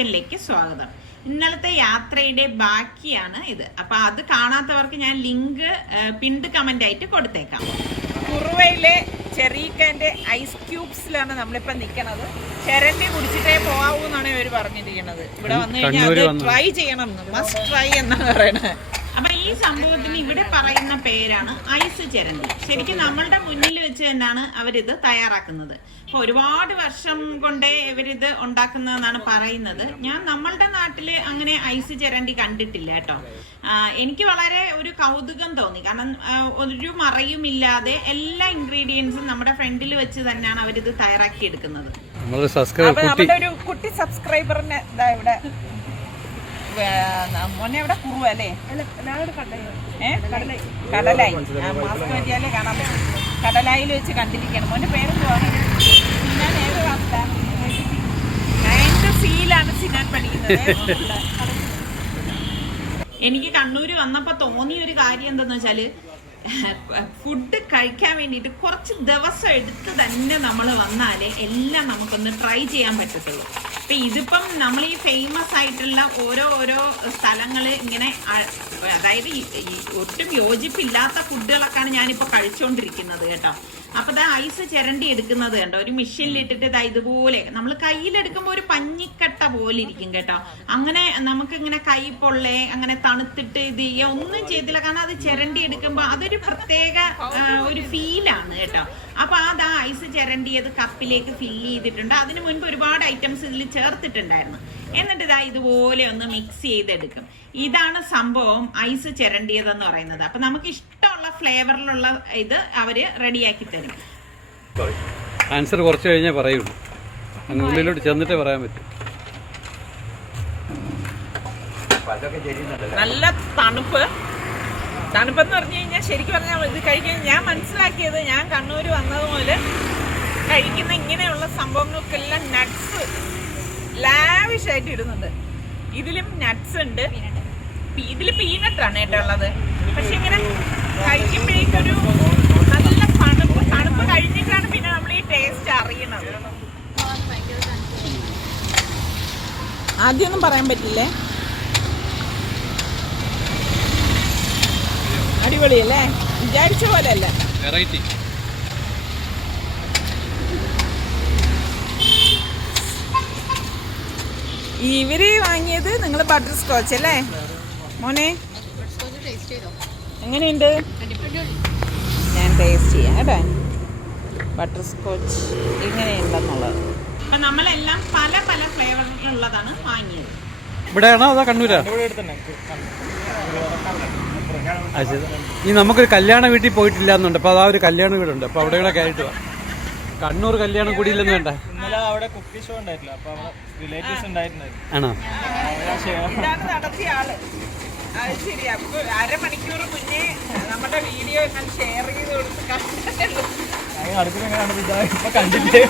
കിച്ചണിലേക്ക് സ്വാഗതം. ഇന്നലത്തെ യാത്രയുടെ ബാക്കിയാണ് ഇത്. അപ്പൊ അത് കാണാത്തവർക്ക് ഞാൻ ലിങ്ക് പിൻഡ് കമന്റ് ആയിട്ട് കൊടുത്തേക്കാം. കുറുവയിലെ ചെറിയക്കന്റെ ഐസ് ക്യൂബ്സിലാണ് നമ്മളിപ്പോ നിൽക്കുന്നത്. ചെരണ്ടി കുടിച്ചിട്ടേ പോവാവൂ എന്നാണ് ഇവർ പറഞ്ഞിരിക്കുന്നത്. ഇവിടെ വന്നു കഴിഞ്ഞാൽ അത് ട്രൈ ചെയ്യണം, മസ്റ്റ് ട്രൈ എന്നാണ് പറയണത്. അപ്പൊ ഈ സംഭവത്തിന് ഇവിടെ പറയുന്ന പേരാണ് ഐസ് ചെരണ്ടി. ശരിക്കും നമ്മളുടെ മുന്നിൽ വെച്ച് തന്നെയാണ് അവരിത് തയ്യാറാക്കുന്നത്. അപ്പൊ ഒരുപാട് വർഷം കൊണ്ടേ ഇവരിത് ഉണ്ടാക്കുന്നതെന്നാണ് പറയുന്നത്. ഞാൻ നമ്മളുടെ നാട്ടില് അങ്ങനെ ഐസ് ചെരണ്ടി കണ്ടിട്ടില്ല കേട്ടോ. എനിക്ക് വളരെ ഒരു കൗതുകം തോന്നി. കാരണം ഒരു മറയുമില്ലാതെ എല്ലാ ഇൻഗ്രീഡിയൻസും നമ്മുടെ ഫ്രണ്ടിൽ വെച്ച് തന്നെയാണ് അവരിത് തയ്യാറാക്കി എടുക്കുന്നത്. നമ്മുടെ ഒരു കുട്ടി സബ്സ്ക്രൈബറിന് ഇവിടെ മോനെ എവിടെ കുറുവ അല്ലേ? കടലായി. മാസ്ക് പറ്റിയാലേ കാണാൻ പറ്റും. കടലായിൽ വെച്ച് കണ്ടിരിക്കണം. മോന്റെ പേരെന്തുവാ? സിനാൻ ഏത് ക്ലാസ്സിലാണ്? 9th C-ലാണ് സിനാൻ പഠിക്കുന്നത്. എനിക്ക് കണ്ണൂര് വന്നപ്പോ തോന്നിയ ഒരു കാര്യം എന്താന്ന് വെച്ചാല്, ഫുഡ് കഴിക്കാൻ വേണ്ടിയിട്ട് കുറച്ച് ദിവസം എടുത്ത് തന്നെ നമ്മൾ വന്നാലേ എല്ലാം നമുക്കൊന്ന് ട്രൈ ചെയ്യാൻ പറ്റത്തുള്ളൂ. അപ്പൊ ഇതിപ്പം നമ്മൾ ഈ ഫേമസ് ആയിട്ടുള്ള ഓരോ സ്ഥലങ്ങള് ഇങ്ങനെ, അതായത് ഒട്ടും യോജിപ്പില്ലാത്ത ഫുഡുകളൊക്കെയാണ് ഞാനിപ്പോ കഴിച്ചുകൊണ്ടിരിക്കുന്നത് കേട്ടോ. അപ്പൊ ഇതാ ഐസ് ചിരണ്ടി എടുക്കുന്നത് കണ്ടോ, ഒരു മെഷീനിലിട്ടിട്ട് ഇതാ ഇതുപോലെ നമ്മൾ കയ്യിലെടുക്കുമ്പോൾ ഒരു പഞ്ഞിക്കട്ട പോലെ ഇരിക്കും കേട്ടോ. അങ്ങനെ നമുക്ക് ഇങ്ങനെ കൈ പൊള്ളേ അങ്ങനെ തണുത്തിട്ട് ഇത് ഒന്നും ചെയ്തില്ല. കാരണം അത് ചിരണ്ടി എടുക്കുമ്പോൾ അതൊരു പ്രത്യേക ഒരു ഫീലാണ് കേട്ടോ. അപ്പൊ അത് ആ ഐസ് ചിരണ്ടിയത് കപ്പിലേക്ക് ഫില്ല് ചെയ്തിട്ടുണ്ട്. അതിന് മുൻപ് ഒരുപാട് ഐറ്റംസ് ഇതിൽ ചേർത്തിട്ടുണ്ടായിരുന്നു. എന്നിട്ട് ഇതാ ഇതുപോലെ ഒന്ന് മിക്സ് ചെയ്തെടുക്കും. ഇതാണ് സംഭവം ഐസ് ചിരണ്ടിയതെന്ന് പറയുന്നത്. അപ്പൊ നമുക്ക് ഇഷ്ടമുള്ള ഫ്ലേവറിലുള്ള ഇത് അവര് റെഡിയാക്കി തരും. ആൻസർ കുറച്ച് കഴിഞ്ഞേ പറയൂ, ഉള്ളിലോട്ട് ചെന്നിട്ടേ പറയാൻ പറ്റും. നല്ല തണുപ്പെന്ന് പറഞ്ഞു കഴിഞ്ഞാൽ ശരിക്കും പറഞ്ഞാൽ ഇത് കഴിക്കാൻ ഞാൻ മനസ്സിലാക്കിയത്, ഞാൻ കണ്ണൂർ വന്നതുപോലെ കഴിക്കുന്ന ഇങ്ങനെയുള്ള സംഭവങ്ങൾക്കെല്ലാം നട്ട്സ് ലാവിഷ് ആയിട്ട് ഇടുന്നുണ്ട്. ഇതിലും നട്ട്സ് ഉണ്ട്, ഇതിൽ പീനട്ടാണ് കേട്ടോ ഉള്ളത്. പക്ഷെ ഇങ്ങനെ കഴിക്കുമ്പോഴേക്കൊരു നല്ല തണുപ്പ് കഴിഞ്ഞിട്ടാണ് പിന്നെ നമ്മൾ ഈ ടേസ്റ്റ് അറിയണത്. ആദ്യമൊന്നും പറയാൻ പറ്റില്ലേ. അടിപൊളിയല്ലേ? വിചാരിച്ച പോലെ അല്ല. ഇവര് വാങ്ങിയത് നിങ്ങൾ ബട്ടർ സ്കോച്ച് അല്ലേ മോനെ? എങ്ങനെയുണ്ട്? ഞാൻ ടേസ്റ്റ് ചെയ്യാം കേട്ടോ ബട്ടർ സ്കോച്ച് എങ്ങനെയുണ്ടെന്നുള്ളത്. അപ്പൊ നമ്മളെല്ലാം പല പല ഫ്ലേവറിലുള്ളതാണ് വാങ്ങിയത്. ഇവിടെയാണോ അതോ കണ്ണൂരാ? ഈ നമുക്കൊരു കല്യാണ വീട്ടിൽ പോയിട്ടില്ല എന്നുണ്ട്. അപ്പൊ അതാ ഒരു കല്യാണ വീടുണ്ട്. അപ്പൊ അവിടെ കൂടെ കയറിട്ട് വാ. കണ്ണൂർ കല്യാണം കൂടിയില്ലെന്ന് വേണ്ട. അവിടെ കുക്കി ഷോ ഉണ്ടായിട്ടില്ല, അപ്പൊ റിലേറ്റീവ്സ് ഉണ്ടായിട്ടുണ്ടായിരുന്നു. ആണോ? ഇതാണ് നടത്തിയ ആള്. അത് ശരി. അപ്പൊ അരമണിക്കൂർ മുന്നേ നമ്മുടെ വീഡിയോ ഞാൻ ഷെയർ ചെയ്ത് കൊടുത്ത് കണ്ടിട്ടേ.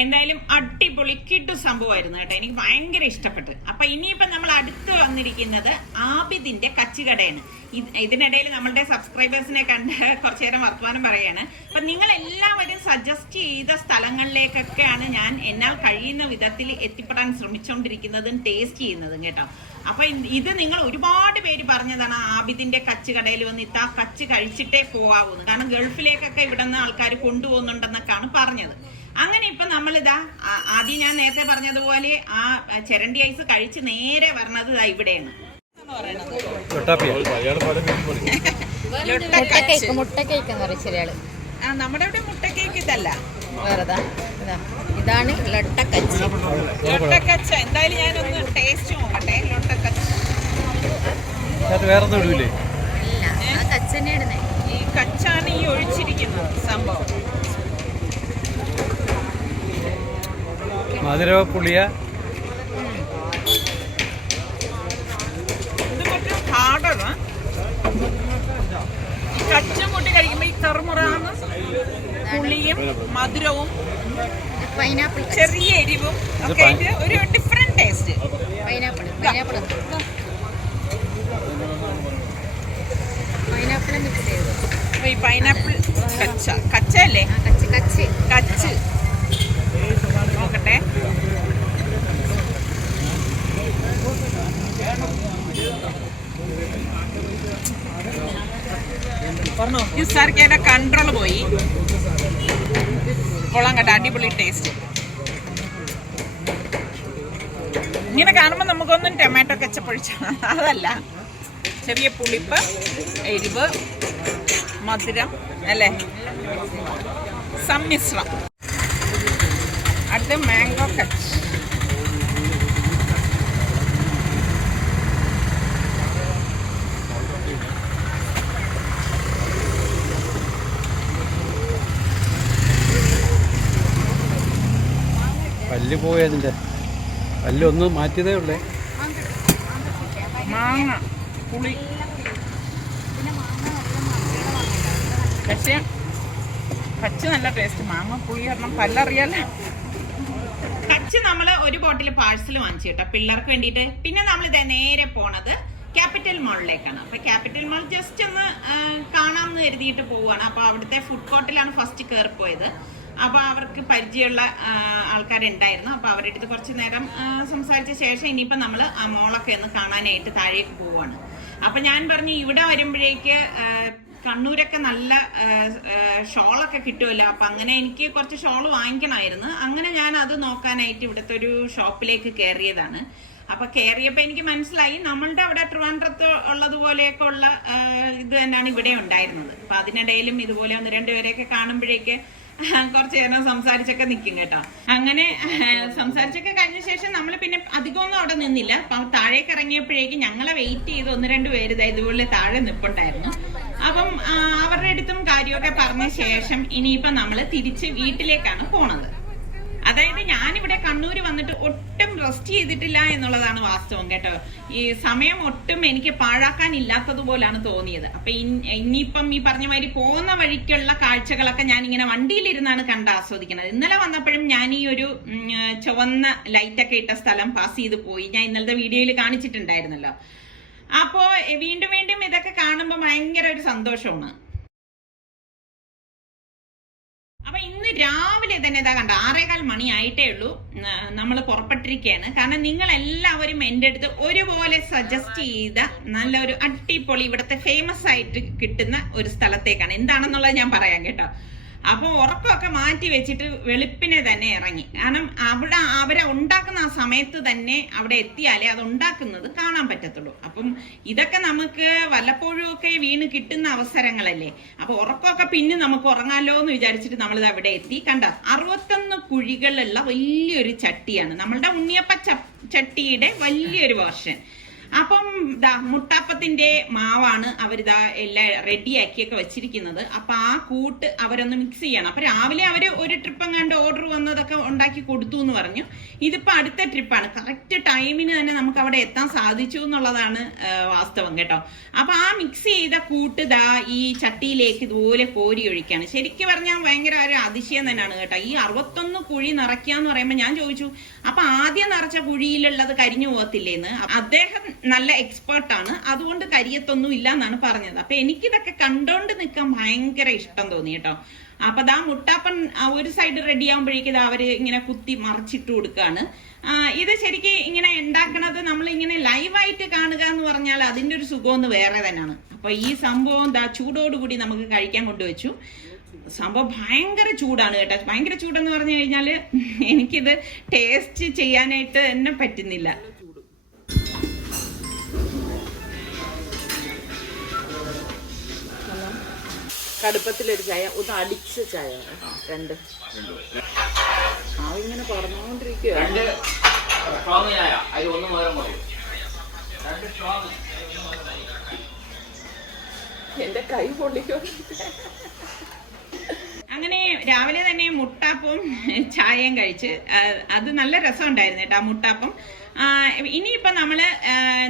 എന്തായാലും അടിപൊളി കിട്ടു സംഭവമായിരുന്നു കേട്ടോ. എനിക്ക് ഭയങ്കര ഇഷ്ടപ്പെട്ടു. അപ്പൊ ഇനിയിപ്പോ നമ്മൾ അടുത്ത് വന്നിരിക്കുന്നത് ആബിദിന്റെ കച്ചുകടയാണ്. ഇതിനിടയിൽ നമ്മളുടെ സബ്സ്ക്രൈബേഴ്സിനെ കണ്ട് കുറച്ചു നേരം വർത്തമാനം പറയാണ്. അപ്പൊ നിങ്ങൾ എല്ലാവരും സജസ്റ്റ് ചെയ്ത സ്ഥലങ്ങളിലേക്കൊക്കെയാണ് ഞാൻ എന്നാൽ കഴിയുന്ന വിധത്തിൽ എത്തിപ്പെടാൻ ശ്രമിച്ചുകൊണ്ടിരിക്കുന്നതും ടേസ്റ്റ് ചെയ്യുന്നതും കേട്ടോ. അപ്പൊ ഇത് നിങ്ങൾ ഒരുപാട് പേര് പറഞ്ഞതാണ് ആബിദിന്റെ കച്ചുകടയിൽ വന്ന് ഇത്താ കച്ച് കഴിച്ചിട്ടേ പോവാവൂന്ന്. കാരണം ഗൾഫിലേക്കൊക്കെ ഇവിടെ നിന്ന് ആൾക്കാർ കൊണ്ടുപോകുന്നുണ്ടെന്നൊക്കെയാണ് പറഞ്ഞത്. അങ്ങനെ ഇപ്പൊ നമ്മളിതാ ആദ്യം ഞാൻ നേരത്തെ പറഞ്ഞതുപോലെ ആ ചിരണ്ടി ഐസ് കഴിച്ച് നേരെ വരണത് ഇവിടെയാണ്. നമ്മുടെ ഇവിടെ മുട്ടക്കേക്ക് ഇതല്ല, ഇതാണ് ലൊട്ടക്കച്ച. ലൊട്ടക്കച്ച എന്തായാലും ഞാനൊന്ന് ടേസ്റ്റ് നോക്കട്ടെ. ലൊട്ടക്കച്ച വേറൊന്നും ഇടൂലേ? ഈ കച്ചാണ് ഈ ഒഴിച്ചിരിക്കുന്നത് സംഭവം. മധുര പുളിയ ഇത് കുറച്ച് ഹാർഡാണ്. ഈ കച്ച കൂട്ടി കഴിക്കുമ്പോ ഈ കറുമുറാന്ന് പുളിയും മധുരവും പൈനാപ്പിൾ ചെറിയ എരിവും ഒക്കെ ആയിട്ട് ഒരു ഡിഫറെന്റ് ടേസ്റ്റ്. പൈനാപ്പിൾ മിക്സ് ചെയ്തു. ഈ പൈനാപ്പിൾ കച്ച അല്ലേ? കച്ച് നോക്കട്ടെ. സാർക്ക് കൺട്രോൾ പോയി. കൊള്ളാം കേട്ടോ, അടിപൊളി ടേസ്റ്റ്. ഇങ്ങനെ കാണുമ്പോൾ നമുക്കൊന്നും ടൊമാറ്റോ കെച്ചപ്പ് ഒഴിച്ചാണ്, അതല്ല. ചെറിയ പുളിപ്പ്, എരിവ്, മധുരം അല്ലേ, സമ്മിശ്രം. അടുത്ത് മാംഗോ കച്ച്. പല്ല് പോയതിൻ്റെ പല്ലൊന്ന് മാറ്റിയതേ ഉള്ളേ. മാങ്ങ പുളി, പക്ഷേ കച്ച് നല്ല ടേസ്റ്റ്. മാങ്ങ പുളി കാരണം പല്ലറിയാലേ. കച്ച് നമ്മൾ ഒരു ബോട്ടിൽ പാഴ്സൽ വാങ്ങിച്ചു കേട്ടോ പിള്ളേർക്ക് വേണ്ടിയിട്ട്. പിന്നെ നമ്മൾ ഇതേ നേരെ പോണത് ക്യാപിറ്റൽ മാളിലേക്കാണ്. അപ്പൊ ക്യാപിറ്റൽ മാൾ ജസ്റ്റ് ഒന്ന് കാണാമെന്ന് കരുതിയിട്ട് പോവുകയാണ്. അപ്പൊ അവിടുത്തെ ഫുഡ് കോർട്ടിലാണ് ഫസ്റ്റ് കയറിപ്പോയത്. അപ്പോൾ അവർക്ക് പരിചയമുള്ള ആൾക്കാരുണ്ടായിരുന്നു. അപ്പോൾ അവരുടെ അടുത്ത് കുറച്ച് നേരം സംസാരിച്ച ശേഷം ഇനിയിപ്പോൾ നമ്മൾ ആ മോളൊക്കെ ഒന്ന് കാണാനായിട്ട് താഴേക്ക് പോവുകയാണ്. അപ്പം ഞാൻ പറഞ്ഞു ഇവിടെ വരുമ്പോഴേക്ക് കണ്ണൂരൊക്കെ നല്ല ഷോളൊക്കെ കിട്ടുമല്ലോ. അപ്പം അങ്ങനെ എനിക്ക് കുറച്ച് ഷോള് വാങ്ങിക്കണമായിരുന്നു. അങ്ങനെ ഞാൻ അത് നോക്കാനായിട്ട് ഇവിടുത്തെ ഒരു ഷോപ്പിലേക്ക് കയറിയതാണ്. അപ്പൊ കയറിയപ്പോൾ എനിക്ക് മനസ്സിലായി നമ്മളുടെ അവിടെ ട്രിവാൻഡ്രത്ത് ഉള്ളതുപോലെയൊക്കെ ഉള്ള ഇത് തന്നെയാണ് ഇവിടെ ഉണ്ടായിരുന്നത്. അപ്പം അതിനിടയിലും ഇതുപോലെ 1-2 പേരെയൊക്കെ കാണുമ്പോഴേക്ക് കുറച്ച് നേരം സംസാരിച്ചൊക്കെ നിൽക്കും കേട്ടോ. അങ്ങനെ സംസാരിച്ചൊക്കെ കഴിഞ്ഞ ശേഷം നമ്മൾ പിന്നെ അധികമൊന്നും അവിടെ നിന്നില്ല. അപ്പം താഴേക്ക് ഇറങ്ങിയപ്പോഴേക്കും ഞങ്ങളെ വെയിറ്റ് ചെയ്ത് 1-2 പേര് ഇതുപോലെ താഴെ നിൽപ്പുണ്ടായിരുന്നു. അപ്പം അവരുടെ അടുത്തും കാര്യമൊക്കെ പറഞ്ഞ ശേഷം ഇനിയിപ്പം നമ്മൾ തിരിച്ച് വീട്ടിലേക്കാണ് പോണത്. അതായത് ഞാനിവിടെ കണ്ണൂര് വന്നിട്ട് ഒട്ടും റെസ്റ്റ് ചെയ്തിട്ടില്ല എന്നുള്ളതാണ് വാസ്തവം കേട്ടോ. ഈ സമയം ഒട്ടും എനിക്ക് പാഴാക്കാൻ ഇല്ലാത്തതുപോലാണ് തോന്നിയത്. അപ്പൊ ഇനിയിപ്പം ഈ പറഞ്ഞ മാതിരി പോകുന്ന വഴിക്കുള്ള കാഴ്ചകളൊക്കെ ഞാൻ ഇങ്ങനെ വണ്ടിയിലിരുന്നാണ് കണ്ട് ആസ്വദിക്കുന്നത്. ഇന്നലെ വന്നപ്പോഴും ഞാൻ ഈ ഒരു ചുവന്ന ലൈറ്റൊക്കെ ഇട്ട സ്ഥലം പാസ് ചെയ്ത് പോയി. ഞാൻ ഇന്നലത്തെ വീഡിയോയിൽ കാണിച്ചിട്ടുണ്ടായിരുന്നല്ലോ. അപ്പോ വീണ്ടും വീണ്ടും ഇതൊക്കെ കാണുമ്പോൾ ഭയങ്കര ഒരു സന്തോഷമാണ്. അപ്പൊ ഇന്ന് രാവിലെ തന്നെ ഇതാ കണ്ട 6:15 മണി ആയിട്ടേ ഉള്ളൂ. നമ്മൾ പുറപ്പെട്ടിരിക്കുകയാണ്. കാരണം നിങ്ങൾ എല്ലാവരും എൻ്റെ അടുത്ത് ഒരുപോലെ സജസ്റ്റ് ചെയ്ത നല്ലൊരു അടിപൊളി ഇവിടുത്തെ ഫേമസ് ആയിട്ട് കിട്ടുന്ന ഒരു സ്ഥലത്തേക്കാണ്. എന്താണെന്നുള്ളത് ഞാൻ പറയാം കേട്ടോ. അപ്പൊ ഉറക്കമൊക്കെ മാറ്റി വെച്ചിട്ട് വെളുപ്പിനെ തന്നെ ഇറങ്ങി. കാരണം അവിടെ അവരെ ഉണ്ടാക്കുന്ന ആ സമയത്ത് തന്നെ അവിടെ എത്തിയാലേ അത് ഉണ്ടാക്കുന്നത് കാണാൻ പറ്റത്തുള്ളൂ. അപ്പം ഇതൊക്കെ നമുക്ക് വല്ലപ്പോഴും ഒക്കെ വീണ് കിട്ടുന്ന അവസരങ്ങളല്ലേ. അപ്പൊ ഉറക്കമൊക്കെ പിന്നെ നമുക്ക് ഉറങ്ങാലോ എന്ന് വിചാരിച്ചിട്ട് നമ്മളിത് അവിടെ എത്തി. കണ്ട 61 കുഴികളുള്ള വലിയൊരു ചട്ടിയാണ് നമ്മളുടെ ഉണ്ണിയപ്പ ചട്ടിയുടെ വലിയൊരു വേർഷൻ. അപ്പം മുട്ടാപ്പത്തിന്റെ മാവാണ് അവരിതാ എല്ലാം റെഡിയാക്കിയൊക്കെ വെച്ചിരിക്കുന്നത്. അപ്പൊ ആ കൂട്ട് അവരൊന്ന് മിക്സ് ചെയ്യണം. അപ്പൊ രാവിലെ അവര് ഒരു ട്രിപ്പ് എങ്ങാണ്ട് ഓർഡർ വന്നതൊക്കെ ഉണ്ടാക്കി കൊടുത്തു എന്ന് പറഞ്ഞു. ഇതിപ്പോ അടുത്ത ട്രിപ്പാണ്. കറക്റ്റ് ടൈമിന് തന്നെ നമുക്ക് അവിടെ എത്താൻ സാധിച്ചു എന്നുള്ളതാണ് വാസ്തവം കേട്ടോ. അപ്പൊ ആ മിക്സ് ചെയ്ത കൂട്ട് ഈ ചട്ടിയിലേക്ക് ഇതുപോലെ കോരി ഒഴിക്കാണ്. ശരിക്കും പറഞ്ഞാൽ ഭയങ്കര ഒരു അതിശയം തന്നെയാണ് കേട്ടോ. ഈ 61 കുഴി നിറയ്ക്കുക എന്ന് പറയുമ്പോൾ ഞാൻ ചോദിച്ചു, അപ്പൊ ആദ്യം നിറച്ച കുഴിയിലുള്ളത് കരിഞ്ഞു പോകത്തില്ലേന്ന്. അദ്ദേഹം നല്ല എക്സ്പേർട്ടാണ്, അതുകൊണ്ട് കരിയത്തൊന്നും ഇല്ല എന്നാണ് പറഞ്ഞത്. അപ്പൊ എനിക്കിതൊക്കെ കണ്ടോണ്ട് നിൽക്കാൻ ഭയങ്കര ഇഷ്ടം തോന്നി കേട്ടോ. അപ്പൊ മുട്ടാപ്പൻ ഒരു സൈഡ് റെഡി ആകുമ്പോഴേക്കും അവര് ഇങ്ങനെ കുത്തി മറിച്ചിട്ട് കൊടുക്കാണ്. ഇത് ശരിക്കും ഇങ്ങനെ ഉണ്ടാക്കണത് നമ്മൾ ഇങ്ങനെ ലൈവായിട്ട് കാണുക എന്ന് പറഞ്ഞാൽ അതിന്റെ ഒരു സുഖം ഒന്ന് വേറെ തന്നെയാണ്. അപ്പൊ ഈ സംഭവം ചൂടോടുകൂടി നമുക്ക് കഴിക്കാൻ കൊണ്ടുവച്ചു. സംഭവം ഭയങ്കര ചൂടാണ് കേട്ടോ. ഭയങ്കര ചൂടെന്ന് പറഞ്ഞു കഴിഞ്ഞാല് എനിക്കിത് ടേസ്റ്റ് ചെയ്യാനായിട്ട് തന്നെ പറ്റുന്നില്ല. കടുപ്പത്തിലൊരു ചായ, ഒന്ന് അടിച്ച ചായ 2. ഇങ്ങനെ പറഞ്ഞുകൊണ്ടിരിക്കുക. എന്റെ കൈ പൊള്ളിക്കോ. അങ്ങനെ രാവിലെ തന്നെ മുട്ടാപ്പവും ചായയും കഴിച്ച് അത് നല്ല രസം ഉണ്ടായിരുന്നു കേട്ടോ മുട്ടാപ്പം. ഇനിയിപ്പം നമ്മള്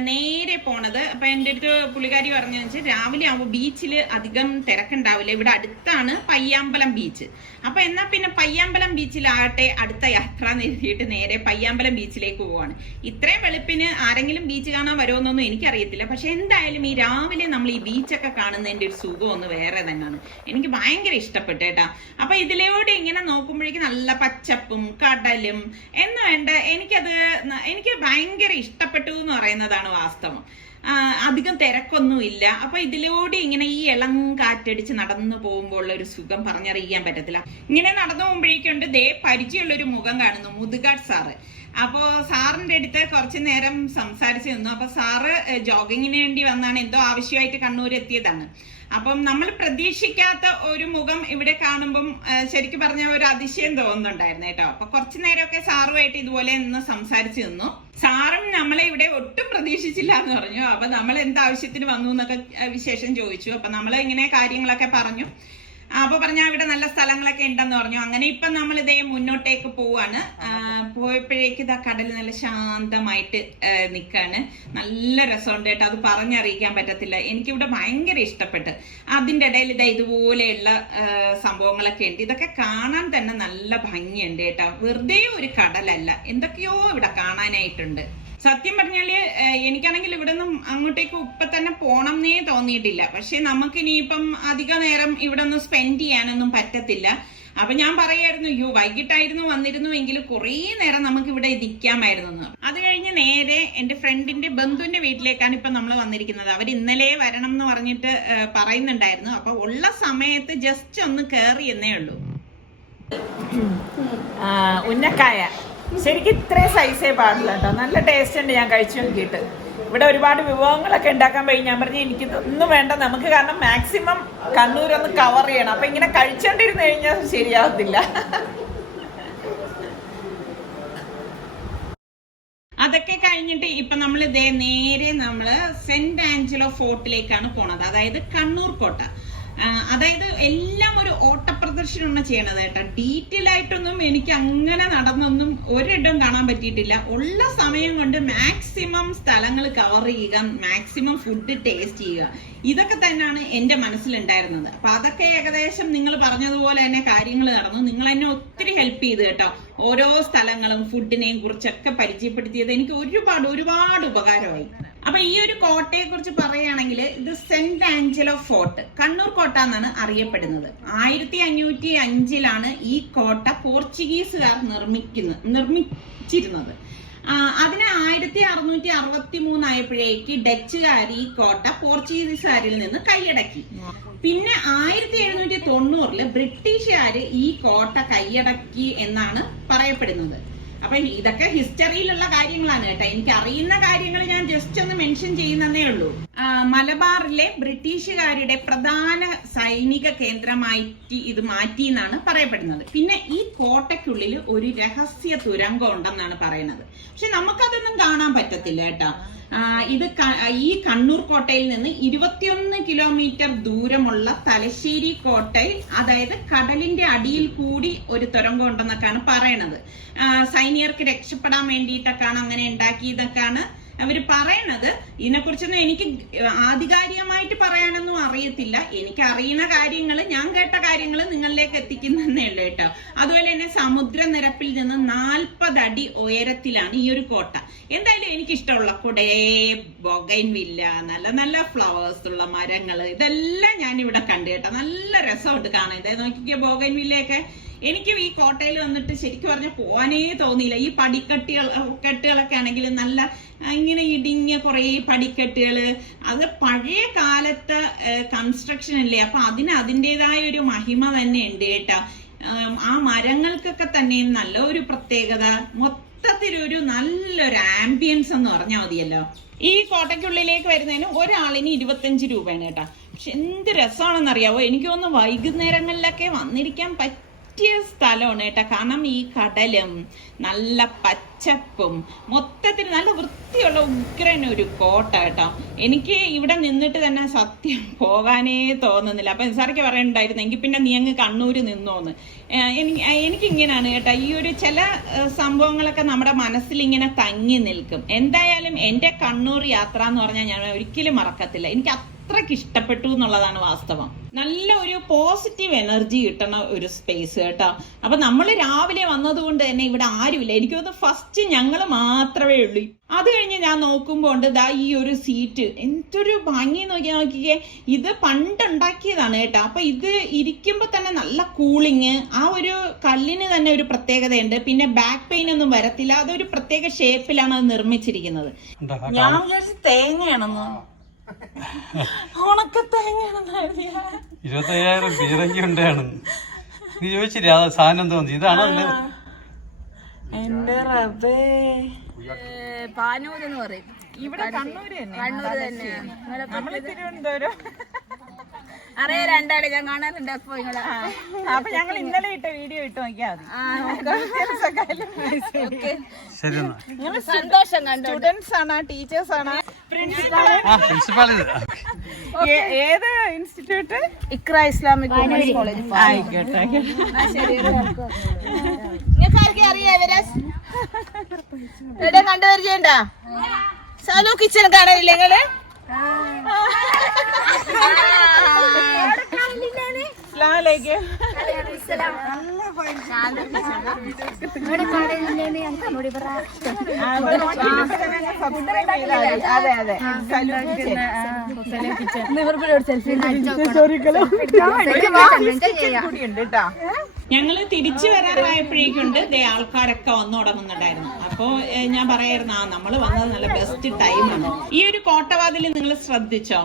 നേരെ പോണത്, അപ്പൊ എൻ്റെ അടുത്ത് പുള്ളിക്കാരി പറഞ്ഞു വെച്ചാൽ രാവിലെ ആവുമ്പോൾ ബീച്ചിൽ അധികം തിരക്കുണ്ടാവില്ല, ഇവിടെ അടുത്താണ് പയ്യാമ്പലം ബീച്ച്. അപ്പൊ എന്നാ പിന്നെ പയ്യാമ്പലം ബീച്ചിലാകട്ടെ അടുത്ത യാത്ര എഴുതിയിട്ട് നേരെ പയ്യാമ്പലം ബീച്ചിലേക്ക് പോവാണ്. ഇത്രയും വെളുപ്പിന് ആരെങ്കിലും ബീച്ച് കാണാൻ വരുമെന്നൊന്നും എനിക്കറിയത്തില്ല. പക്ഷെ എന്തായാലും ഈ രാവിലെ നമ്മൾ ഈ ബീച്ചൊക്കെ കാണുന്നതിന്റെ ഒരു സുഖം ഒന്ന് വേറെ തന്നെയാണ്. എനിക്ക് ഭയങ്കര ഇഷ്ടപ്പെട്ടു കേട്ടാ. അപ്പൊ ഇതിലൂടെ ഇങ്ങനെ നോക്കുമ്പോഴേക്കും നല്ല പച്ചപ്പും കടലും എന്ന് വേണ്ട എനിക്കത് എനിക്ക് ഭയങ്കര ഇഷ്ടപ്പെട്ടു എന്ന് പറയുന്നതാണ് വാസ്തവം. അധികം തിരക്കൊന്നുമില്ല. അപ്പൊ ഇതിലൂടെ ഇങ്ങനെ ഈ ഇളം കാറ്റടിച്ച് നടന്നു പോകുമ്പോൾ ഉള്ള ഒരു സുഖം പറഞ്ഞറിയിക്കാൻ പറ്റത്തില്ല. ഇങ്ങനെ നടന്നു പോകുമ്പോഴേക്കുണ്ട് ദേ പരിചയമുള്ളൊരു മുഖം കാണുന്നു, മുതുകാട് സാറ്. അപ്പോ സാറിന്റെ അടുത്ത് കുറച്ചു നേരം സംസാരിച്ചു നിന്നു. അപ്പൊ സാറ് ജോഗിങ്ങിന് വേണ്ടി വന്നാണ്, എന്തോ ആവശ്യമായിട്ട് കണ്ണൂർ എത്തിയതാണ്. അപ്പം നമ്മൾ പ്രതീക്ഷിക്കാത്ത ഒരു മുഖം ഇവിടെ കാണുമ്പം ശരിക്കും പറഞ്ഞ ഒരു അതിശയം തോന്നുന്നുണ്ടായിരുന്നു കേട്ടോ. അപ്പൊ കുറച്ചു നേരമൊക്കെ സാറുമായിട്ട് ഇതുപോലെ നിന്ന് സംസാരിച്ചു നിന്നു. സാറും നമ്മളെ ഇവിടെ ഒട്ടും പ്രതീക്ഷിച്ചില്ല എന്ന് പറഞ്ഞു. അപ്പൊ നമ്മൾ എന്താവശ്യത്തിന് വന്നു എന്നൊക്കെ വിശേഷം ചോദിച്ചു. അപ്പൊ നമ്മൾ ഇങ്ങനെ കാര്യങ്ങളൊക്കെ പറഞ്ഞു. അപ്പൊ പറഞ്ഞാൽ ഇവിടെ നല്ല സ്ഥലങ്ങളൊക്കെ ഉണ്ടെന്ന് പറഞ്ഞു. അങ്ങനെ ഇപ്പൊ നമ്മൾ ഇതേ മുന്നോട്ടേക്ക് പോവാണ്. പോയപ്പോഴേക്ക് ഇതാ കടൽ നല്ല ശാന്തമായിട്ട് നിക്കാണ്. നല്ല രസമുണ്ട് കേട്ടോ, അത് പറഞ്ഞറിയിക്കാൻ പറ്റത്തില്ല. എനിക്കിവിടെ ഭയങ്കര ഇഷ്ടപ്പെട്ട്. അതിന്റെ ഇടയിൽ ഇതാ ഇതുപോലെയുള്ള സംഭവങ്ങളൊക്കെ ഉണ്ട്. ഇതൊക്കെ കാണാൻ തന്നെ നല്ല ഭംഗിയുണ്ട് കേട്ടോ. വെറുതെ ഒരു കടലല്ല, എന്തൊക്കെയോ ഇവിടെ കാണാനായിട്ടുണ്ട്. സത്യം പറഞ്ഞാല് എനിക്കാണെങ്കിൽ ഇവിടെ നിന്നും അങ്ങോട്ടേക്ക് ഇപ്പൊ തന്നെ പോണം എന്നേ തോന്നിയിട്ടില്ല. പക്ഷെ നമുക്ക് ഇനിയിപ്പം അധിക നേരം ഇവിടെ ഒന്ന് സ്പെൻഡ് ചെയ്യാനൊന്നും പറ്റത്തില്ല. അപ്പൊ ഞാൻ പറയായിരുന്നു, അയ്യോ വൈകിട്ടായിരുന്നു വന്നിരുന്നുവെങ്കിൽ കുറേ നേരം നമുക്ക് ഇവിടെ ഇരിക്കാമായിരുന്നു. അത് കഴിഞ്ഞ് നേരെ എന്റെ ഫ്രണ്ടിന്റെ ബന്ധുവിന്റെ വീട്ടിലേക്കാണ് ഇപ്പൊ നമ്മൾ വന്നിരിക്കുന്നത്. അവർ ഇന്നലെ വരണം എന്ന് പറഞ്ഞിട്ട് പറയുന്നുണ്ടായിരുന്നു. അപ്പൊ ഉള്ള സമയത്ത് ജസ്റ്റ് ഒന്ന് കയറി എന്നേ ഉള്ളൂ. ഉന്നക്കായ ശരിക്കും ഇത്രയും സൈസേ പാടില്ല കേട്ടോ, നല്ല ടേസ്റ്റ് ഉണ്ട്. ഞാൻ കഴിച്ചു നോക്കിയിട്ട് ഇവിടെ ഒരുപാട് വിഭവങ്ങളൊക്കെ ഉണ്ടാക്കാൻ കഴിയും. ഞാൻ പറഞ്ഞു എനിക്കിതൊന്നും വേണ്ട നമുക്ക്, കാരണം മാക്സിമം കണ്ണൂരൊന്ന് കവർ ചെയ്യണം. അപ്പൊ ഇങ്ങനെ കഴിച്ചോണ്ടിരുന്നു കഴിഞ്ഞാൽ ശരിയാവത്തില്ല. അതൊക്കെ കഴിഞ്ഞിട്ട് ഇപ്പൊ നമ്മൾ നേരെ നമ്മള് സെന്റ് ആഞ്ചലോ ഫോർട്ടിലേക്കാണ് പോണത്, അതായത് കണ്ണൂർ കോട്ട. അതായത് എല്ലാം ഒരു ഓട്ടപ്രദർശനമാണ് ചെയ്യണത് കേട്ടോ. ഡീറ്റെയിൽ ആയിട്ടൊന്നും എനിക്ക് അങ്ങനെ നടന്നൊന്നും ഒരിടം കാണാൻ പറ്റിയിട്ടില്ല. ഉള്ള സമയം കൊണ്ട് മാക്സിമം സ്ഥലങ്ങൾ കവർ ചെയ്യുക, മാക്സിമം ഫുഡ് ടേസ്റ്റ് ചെയ്യുക, ഇതൊക്കെ തന്നെയാണ് എന്റെ മനസ്സിലുണ്ടായിരുന്നത്. അപ്പൊ അതൊക്കെ ഏകദേശം നിങ്ങൾ പറഞ്ഞതുപോലെ തന്നെ കാര്യങ്ങൾ നടന്നു. നിങ്ങൾ എന്നെ ഒത്തിരി ഹെൽപ്പ് ചെയ്തു കേട്ടോ. ഓരോ സ്ഥലങ്ങളും ഫുഡിനെയും കുറിച്ചൊക്കെ പരിചയപ്പെടുത്തിയത് എനിക്ക് ഒരുപാട് ഉപകാരമായി. അപ്പൊ ഈ ഒരു കോട്ടയെ കുറിച്ച് പറയുകയാണെങ്കിൽ ഇത് സെന്റ് ആഞ്ചലോ ഫോർട്ട്, കണ്ണൂർ കോട്ട എന്നാണ് അറിയപ്പെടുന്നത്. 1505 ഈ കോട്ട പോർച്ചുഗീസുകാർ നിർമ്മിച്ചിരുന്നത്. അതിന് 1663 ആയപ്പോഴേക്ക് ഡച്ചുകാർ ഈ കോട്ട പോർച്ചുഗീസുകാരിൽ നിന്ന് കൈയടക്കി. പിന്നെ 1790 ബ്രിട്ടീഷുകാര് ഈ കോട്ട കൈയടക്കി എന്നാണ് പറയപ്പെടുന്നത്. അപ്പൊ ഇതൊക്കെ ഹിസ്റ്ററിയിലുള്ള കാര്യങ്ങളാണ് കേട്ടോ. എനിക്ക് അറിയുന്ന കാര്യങ്ങൾ ഞാൻ ജസ്റ്റ് ഒന്ന് മെൻഷൻ ചെയ്യുന്നതേ ഉള്ളൂ. മലബാറിലെ ബ്രിട്ടീഷുകാരുടെ പ്രധാന സൈനിക കേന്ദ്രമായിട്ട് ഇത് മാറ്റി എന്നാണ് പറയപ്പെടുന്നത്. പിന്നെ ഈ കോട്ടയ്ക്കുള്ളിൽ ഒരു രഹസ്യ തുരങ്കം ഉണ്ടെന്നാണ് പറയുന്നത്. പക്ഷെ നമുക്കതൊന്നും കാണാൻ പറ്റത്തില്ല കേട്ടോ. ഇത് ഈ കണ്ണൂർ കോട്ടയിൽ നിന്ന് 21 കിലോമീറ്റർ ദൂരമുള്ള തലശ്ശേരി കോട്ടയിൽ, അതായത് കടലിന്റെ അടിയിൽ കൂടി ഒരു തുരങ്കം ഉണ്ടെന്നൊക്കെയാണ് പറയണത്. സൈനികർക്ക് രക്ഷപ്പെടാൻ വേണ്ടിയിട്ടൊക്കെയാണ് അങ്ങനെ ഉണ്ടാക്കിയതൊക്കെയാണ് അവര് പറയണത്. ഇതിനെക്കുറിച്ചൊന്നും എനിക്ക് ആധികാരികമായിട്ട് പറയാനൊന്നും അറിയത്തില്ല. എനിക്ക് അറിയുന്ന കാര്യങ്ങൾ, ഞാൻ കേട്ട കാര്യങ്ങൾ നിങ്ങളിലേക്ക് എത്തിക്കുന്നതേ ഉള്ളൂ കേട്ടോ. അതുപോലെ തന്നെ സമുദ്രനിരപ്പിൽ നിന്ന് 40 അടി ഉയരത്തിലാണ് ഈ ഒരു കോട്ട. എന്തായാലും എനിക്കിഷ്ടമുള്ള കൊടേ, ബൊഗൈൻവില്ല, നല്ല നല്ല ഫ്ലവേഴ്സ് ഉള്ള മരങ്ങൾ, ഇതെല്ലാം ഞാൻ ഇവിടെ കണ്ടു കേട്ടോ. നല്ല രസമുണ്ട് കാണാൻ. ഇതായത് നോക്കിക്കോ ബൊഗൈൻവില്ലയൊക്കെ. എനിക്കും ഈ കോട്ടയിൽ വന്നിട്ട് ശരിക്കും പറഞ്ഞാൽ പോവാനേ തോന്നിയില്ല. ഈ കെട്ടുകളൊക്കെ ആണെങ്കിൽ നല്ല ഇങ്ങനെ ഇടുങ്ങിയ കുറെ പടിക്കെട്ടുകൾ, അത് പഴയ കാലത്തെ കൺസ്ട്രക്ഷൻ അല്ലേ. അപ്പൊ അതിൻ്റെതായ ഒരു മഹിമ തന്നെ ഉണ്ട് കേട്ടോ. ആ മരങ്ങൾക്കൊക്കെ തന്നെ നല്ലൊരു പ്രത്യേകത, മൊത്തത്തിലൊരു നല്ലൊരു ആംബിയൻസ് എന്ന് പറഞ്ഞാൽ മതിയല്ലോ. ഈ കോട്ടയ്ക്കുള്ളിലേക്ക് വരുന്നതിന് ഒരാളിന് 25 രൂപയാണ് കേട്ടോ. പക്ഷെ എന്ത് രസമാണെന്നറിയാവോ, എനിക്ക് തോന്നുന്നു വൈകുന്നേരങ്ങളിലൊക്കെ വന്നിരിക്കാൻ പറ്റിയ സ്ഥലമാണ് കേട്ടോ. കാരണം ഈ കടലും നല്ല പച്ചപ്പും മൊത്തത്തിൽ നല്ല വൃത്തിയുള്ള ഉഗ്രനൊരു കോട്ട കേട്ടോ. എനിക്ക് ഇവിടെ നിന്നിട്ട് തന്നെ സത്യം പോകാനേ തോന്നുന്നില്ല. അപ്പൊ സാറൊക്കെ പറയണ്ടായിരുന്നു എങ്കിൽ പിന്നെ നീ അങ്ങ് കണ്ണൂര് നിന്നോന്ന്. എനിക്കിങ്ങനെയാണ് കേട്ടോ, ഈ ഒരു ചില സംഭവങ്ങളൊക്കെ നമ്മുടെ മനസ്സിൽ ഇങ്ങനെ തങ്ങി നിൽക്കും. എന്തായാലും എന്റെ കണ്ണൂർ യാത്ര എന്ന് പറഞ്ഞാൽ ഞാൻ ഒരിക്കലും മറക്കത്തില്ല. എനിക്ക് അത്രയ്ക്ക് ഇഷ്ടപ്പെട്ടു എന്നുള്ളതാണ് വാസ്തവം. നല്ല ഒരു പോസിറ്റീവ് എനർജി കിട്ടണ ഒരു സ്പേസ് കേട്ടോ. അപ്പൊ നമ്മൾ രാവിലെ വന്നതുകൊണ്ട് തന്നെ ഇവിടെ ആരുമില്ല. എനിക്ക് തോന്നുന്നു ഫസ്റ്റ് ഞങ്ങൾ മാത്രമേ ഉള്ളൂ. അത് കഴിഞ്ഞ് ഞാൻ നോക്കുമ്പോൾ ഉണ്ട് ദാ ഈ ഒരു സീറ്റ്, എന്തൊരു ഭംഗി നോക്കിയേ. ഇത് പണ്ടുണ്ടാക്കിയതാണ് കേട്ടോ. അപ്പൊ ഇത് ഇരിക്കുമ്പോ തന്നെ നല്ല കൂളിങ്. ആ ഒരു കല്ലിന് തന്നെ ഒരു പ്രത്യേകതയുണ്ട്. പിന്നെ ബാക്ക് പെയിൻ ഒന്നും വരത്തില്ല. അതൊരു പ്രത്യേക ഷേപ്പിലാണ് അത് നിർമ്മിച്ചിരിക്കുന്നത്. ഞാൻ വിചാരിച്ചു തേങ്ങയാണെന്നോ, ഉണക്ക തേങ്ങയാണെന്നായിരുന്നു. 25,000 പീരങ്കി ഉണ്ടാണ്. നീ ചോദിച്ചില്ലേ ആ സാധനം തോന്നി ഇതാണോ? എന്റെ റബ്ബേ, പാനൂർ എന്ന് പറയും. ഇവിടെ കണ്ണൂര് തന്നെ. കണ്ണൂർ തന്നെ. നമ്മള് തിരുവനന്തപുരം. അറിയാം, രണ്ടാളെ ഞാൻ കാണാറുണ്ട്. അപ്പൊ നിങ്ങളെ അപ്പൊ ഞങ്ങൾ ഇന്നലെ ഇട്ട വീഡിയോ ഇട്ട് നോക്കിയാൽ മതി. സന്തോഷം കണ്ടു. സ്റ്റുഡൻസ് ആണോ ടീച്ചേഴ്സ് ആണോ പ്രിൻസിപ്പാൾ? ഏത് ഇൻസ്റ്റിറ്റ്യൂട്ട്? Iqra Islamic college. ആയിക്കോട്ടെ. നിങ്ങൾക്ക് ആർക്കും അറിയാം ഇവരെ? എവിടെ കണ്ടുപരിചയണ്ടാ? സലു കിച്ചൺ കാണാനില്ലേ നിങ്ങള്? അതെ അതെ, ഞങ്ങള് തിരിച്ചു വരാറായപ്പോഴേക്കുണ്ട് ആൾക്കാരൊക്കെ വന്നു തുടങ്ങുന്നുണ്ടായിരുന്നു. അപ്പൊ ഞാൻ പറയായിരുന്നു നമ്മള് വന്നത് നല്ല ബെസ്റ്റ് ടൈമാണ്. ഈ ഒരു കോട്ടവാതിൽ നിങ്ങൾ ശ്രദ്ധിച്ചോ?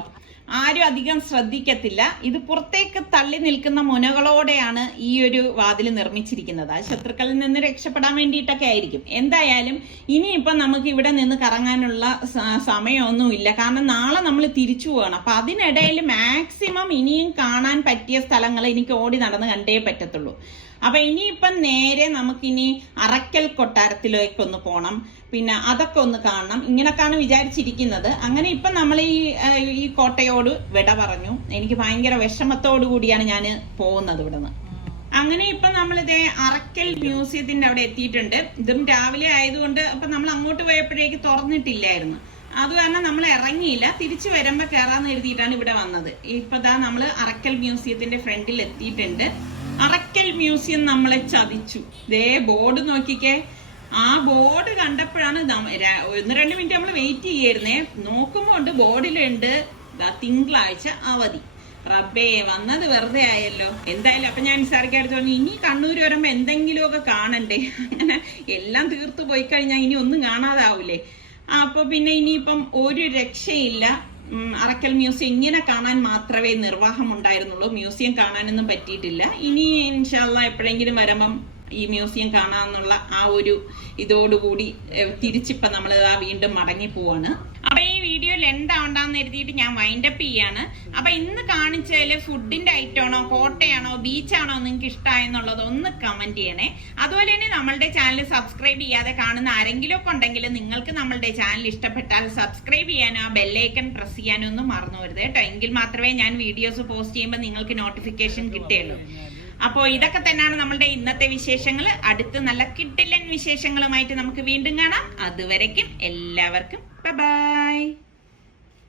ആരും അധികം ശ്രദ്ധിക്കത്തില്ല. ഇത് പുറത്തേക്ക് തള്ളി നിൽക്കുന്ന മുനകളോടെയാണ് ഈ ഒരു വാതിൽ നിർമ്മിച്ചിരിക്കുന്നത്. ആ ശത്രുക്കളിൽ നിന്ന് രക്ഷപ്പെടാൻ വേണ്ടിയിട്ടൊക്കെ ആയിരിക്കും. എന്തായാലും ഇനിയിപ്പം നമുക്ക് ഇവിടെ നിന്ന് കറങ്ങാനുള്ള സമയമൊന്നുമില്ല. കാരണം നാളെ നമ്മൾ തിരിച്ചു പോകണം. അപ്പൊ അതിനിടയിൽ മാക്സിമം ഇനിയും കാണാൻ പറ്റിയ സ്ഥലങ്ങൾ എനിക്ക് ഓടി നടന്ന് കണ്ടേ പറ്റത്തുള്ളൂ. അപ്പൊ ഇനിയിപ്പം നേരെ നമുക്കിനി അറക്കൽ കൊട്ടാരത്തിലേക്കൊന്ന് പോണം. പിന്നെ അതൊക്കെ ഒന്ന് കാണണം. ഇങ്ങനൊക്കെയാണ് വിചാരിച്ചിരിക്കുന്നത്. അങ്ങനെ ഇപ്പൊ നമ്മൾ ഈ കോട്ടയോട് വിട പറഞ്ഞു. എനിക്ക് ഭയങ്കര വിഷമത്തോടു കൂടിയാണ് ഞാൻ പോകുന്നത് ഇവിടുന്ന്. അങ്ങനെ ഇപ്പൊ നമ്മളിതേ അറക്കൽ മ്യൂസിയത്തിന്റെ അവിടെ എത്തിയിട്ടുണ്ട്. ഇതും രാവിലെ ആയതുകൊണ്ട് അപ്പൊ നമ്മൾ അങ്ങോട്ട് പോയപ്പോഴേക്ക് തുറന്നിട്ടില്ലായിരുന്നു. അത് കാരണം നമ്മൾ ഇറങ്ങിയില്ല. തിരിച്ചു വരുമ്പോ കയറാന്ന് എഴുതിയിട്ടാണ് ഇവിടെ വന്നത്. ഇപ്പൊ ദാ നമ്മള് അറക്കൽ മ്യൂസിയത്തിന്റെ ഫ്രണ്ടിൽ എത്തിയിട്ടുണ്ട്. അറക്കൽ മ്യൂസിയം നമ്മളെ ചതിച്ചു. ദേ ബോർഡ് നോക്കിക്കേ. ആ ബോർഡ് കണ്ടപ്പോഴാണ് 1-2 മിനിറ്റ് നമ്മൾ വെയിറ്റ് ചെയ്യായിരുന്നേ. നോക്കുമ്പോ ഉണ്ട് ബോർഡിലുണ്ട് തിങ്കളാഴ്ച അവധി. റബ്ബേ, വന്നത് വെറുതെ ആയല്ലോ. എന്തായാലും അപ്പൊ ഞാൻ നിസാറിക്കടുത്ത് പറഞ്ഞു ഇനി കണ്ണൂർ വരുമ്പോ എന്തെങ്കിലുമൊക്കെ കാണണ്ടേ. അങ്ങനെ എല്ലാം തീർത്തു പോയി കഴിഞ്ഞാൽ ഇനി ഒന്നും കാണാതാവൂലേ. അപ്പൊ പിന്നെ ഇനിയിപ്പം ഒരു രക്ഷയില്ല. അറക്കൽ മ്യൂസിയം ഇങ്ങനെ കാണാൻ മാത്രമേ നിർവാഹം ഉണ്ടായിരുന്നുള്ളൂ. മ്യൂസിയം കാണാനൊന്നും പറ്റിയിട്ടില്ല. ഇനി ഇൻഷാ അല്ലാഹ് എപ്പോഴെങ്കിലും വരുമ്പം ഈ മ്യൂസിയം കാണാന്നുള്ള ആ ഒരു ഇതോടുകൂടി തിരിച്ചിപ്പം നമ്മൾ വീണ്ടും മടങ്ങി പോവാണ്. അപ്പൊ ഈ വീഡിയോ ലെന്ത് ആവണ്ടെന്ന് എഴുതിയിട്ട് ഞാൻ വൈൻഡപ്പ് ചെയ്യാണ്. അപ്പൊ ഇന്ന് കാണിച്ചാല് ഫുഡിന്റെ ഐറ്റമാണോ, കോട്ടയാണോ, ബീച്ചാണോ നിങ്ങൾക്ക് ഇഷ്ടമായെന്നുള്ളത് ഒന്ന് കമന്റ് ചെയ്യണേ. അതുപോലെ തന്നെ നമ്മളുടെ ചാനൽ സബ്സ്ക്രൈബ് ചെയ്യാതെ കാണുന്ന ആരെങ്കിലും ഒക്കെ ഉണ്ടെങ്കിൽ നിങ്ങൾക്ക് നമ്മളുടെ ചാനൽ ഇഷ്ടപ്പെട്ടാൽ സബ്സ്ക്രൈബ് ചെയ്യാനോ ബെല്ലൈക്കൺ പ്രസ് ചെയ്യാനോ ഒന്നും മറന്നു വരുത് കേട്ടോ. എങ്കിൽ മാത്രമേ ഞാൻ വീഡിയോസ് പോസ്റ്റ് ചെയ്യുമ്പോൾ നിങ്ങൾക്ക് നോട്ടിഫിക്കേഷൻ കിട്ടുകയുള്ളൂ. അപ്പോ ഇതൊക്കെ തന്നെയാണ് നമ്മളുടെ ഇന്നത്തെ വിശേഷങ്ങൾ. അടുത്ത നല്ല കിടിലൻ വിശേഷങ്ങളുമായിട്ട് നമുക്ക് വീണ്ടും കാണാം. അതുവരയ്ക്കും എല്ലാവർക്കും ബൈ ബൈ.